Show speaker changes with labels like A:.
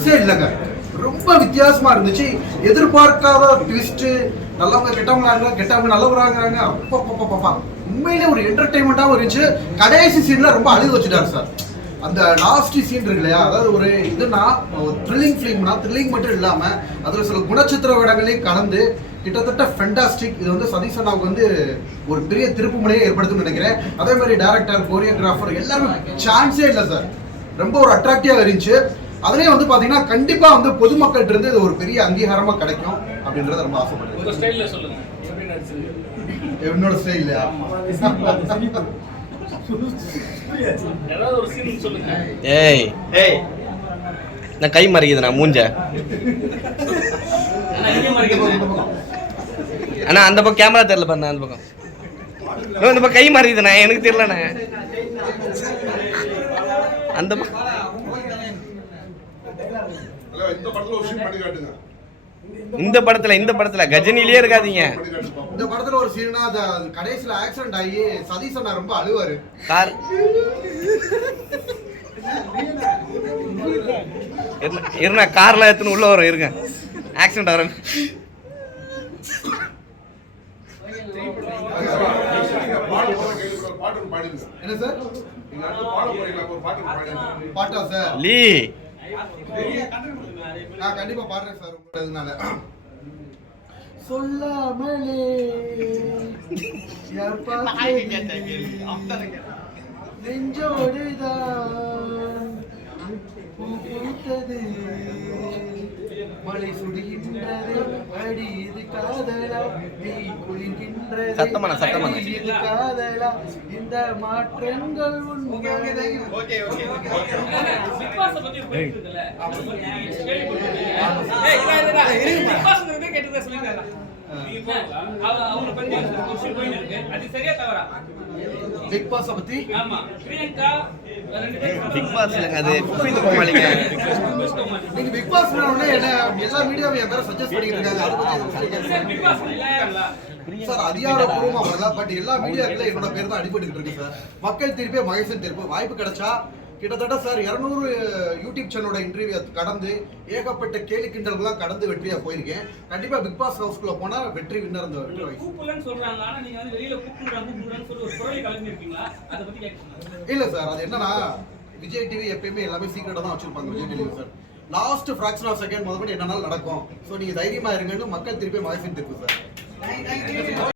A: மிக்ஸே இல்லைங்க. ரொம்ப வித்தியாசமா இருந்துச்சு. எதிர்பார்க்காத ட்விஸ்ட் நல்லவங்க கெட்டவங்க கெட்டவங்க நல்லவராங்கிறாங்க அப்பா உண்மையிலே ஒரு என்டர்டைன்மெண்ட்டாகவும் இருந்துச்சு. கடைசி சீன்ல ரொம்ப அழுது வச்சுட்டாரு சார். அந்த லாஸ்ட் சீன் இருக்கு இல்லையா? அதாவது ஒரு இதுனா த்ரில்லிங் ஃபிலிம்னா த்ரில்லிங் மட்டும் இல்லாம அதுல சில குணச்சித்திர வேடங்களையும் கலந்து கிட்டத்தட்ட ஃபென்டாஸ்டிக் இது வந்து சதீஷ் அண்ணாவுக்கு வந்து ஒரு பெரிய திருப்பு முனையை ஏற்படுத்தும்னு நினைக்கிறேன். அதே மாதிரி டேரக்டர் கோரியோகிராஃபர் எல்லாருமே சான்ஸே இல்லை சார். ரொம்ப ஒரு அட்ராக்டிவாக இருந்துச்சு. அதுலேயே வந்து பார்த்தீங்கன்னா கண்டிப்பாக வந்து பொதுமக்கள்கிட்ட இருந்து இது ஒரு பெரிய அங்கீகாரமாக கிடைக்கும் அப்படின்றத ரொம்ப ஆசைப்படுறேன்.
B: ஸ்டைல்ல சொல்லுங்க. எப்படி நடிச்சிருக்கீங்க
A: என்னோட ஸ்டைல்? இல்லையா
C: ஏய்.
D: ஏய்.
C: நான் கை மறைக்குது நான் மூஞ்ச அண்ணா அந்த பக்கம் கேமரா தெரியல பாருண்ணா அந்த பக்கம். இந்த பக்கம் கை மறைக்குதுண்ணா எனக்கு தெரியலண்ணே. அந்த பக்கம்
E: இந்த படத்துல ஒரு சீன் பண்ணி காட்டுங்க
C: இந்த படத்துல இந்த படத்துல கஜினிலேயே இருக்காதீங்க.
A: இந்த படத்துல ஒரு சீனா கடைசியில் ஆக்சிடென்ட் ஆகி சதீஷ் அண்ணா ரொம்ப அழுவாரு.
C: கார் இருண்ணா கார்ல எடுத்துன்னு உள்ள வரும் இருங்க. ஆக்சிடென்ட்
E: பாடிடுங்க.
A: என்ன சார்.
E: பாட்டா
A: சார்?
C: லீ.
A: நான் கண்டிப்பா பாடுறேன் சார் உங்களோட இதனால. சொல்லாமலே. நெஞ்சோடுதான் பூத்தது. மழை சுடுகின்றது அடி இது காதலா நீ குளிர்கின்றது
C: சத்தமான, சத்தமான.
A: அடி இது காதலா. இந்த மாற்றங்கள் உண்மையை
B: பிக் பாஸ் பத்தி போயிட்டு இருக்குல்ல அதை பத்தி கேள்விப்பட்டிருக்கீங்க? ஏய், இல்ல, இல்ல, இல்ல. பிக் பாஸ் பத்தி கேட்டதா சொல்லிருக்காங்க. நீங்க போங்களா? அவ- அவங்க பத்தி ஒரு விஷயம் போயிட்டு இருக்கு. அது சரியா தவறா?
A: பிக் பாஸ பத்தி
B: ஆமா. பிரியங்கா, ரெண்டு பேரும்
C: பிக் பாஸ் இல்லைங்க அது புரிந்து போமாளிங்க
A: நீங்க பிக் பாஸ் உடனே என்ன எல்லா மீடியாவும் என் பேரை சஜஸ்ட் பண்ணிட்டு இருக்காங்க அதை பத்தி எதுவும்
B: சரி,
A: சொல்லுங்க.
B: பிக் பாஸ் இல்லையா?
A: சார் அதிகாரப்பூர்வமா வரல பட் எல்லா மீடியாக்கள்ல என்னோட பேர் தான் அடிபட்டு இருக்கு சார் மக்கள் திருப்பி மகேசன் திருப்பி வாய்ப்பு கிடைச்சா கிட்டத்தட்ட சார் இரநூறு யூடியூப் சேனலோட இன்டர்வியூ கடந்து ஏகப்பட்ட கேலி கிண்டல்கள்லாம் கடந்து வெற்றியா போயிருக்கேன். கண்டிப்பா பிக் பாஸ் ஹவுஸ்க்குள்ள போனா வெற்றி வின்னர் அந்த வெற்றி
B: கூப்பிடலன்னு சொல்றாங்க ஆனா நீங்க வந்து வெளியில கூப்பிடுறாங்க சொல்லி ஒரு குரலை கலந்து இருக்கீங்களா அதை பத்தி கேட்கணும்
A: இல்ல சார் அது என்னன்னா விஜய் டிவி எப்பயுமே எல்லாமே சீக்கிரட்டா தான் வச்சிருப்பாங்க Vijay TV sir. Last fraction of second முதல்ல என்னன்னாலும் நடக்கும். ஸோ நீங்க தைரியமா இருங்கன்னு மக்கள் திருப்பி மகேசன் திருப்பி சார்.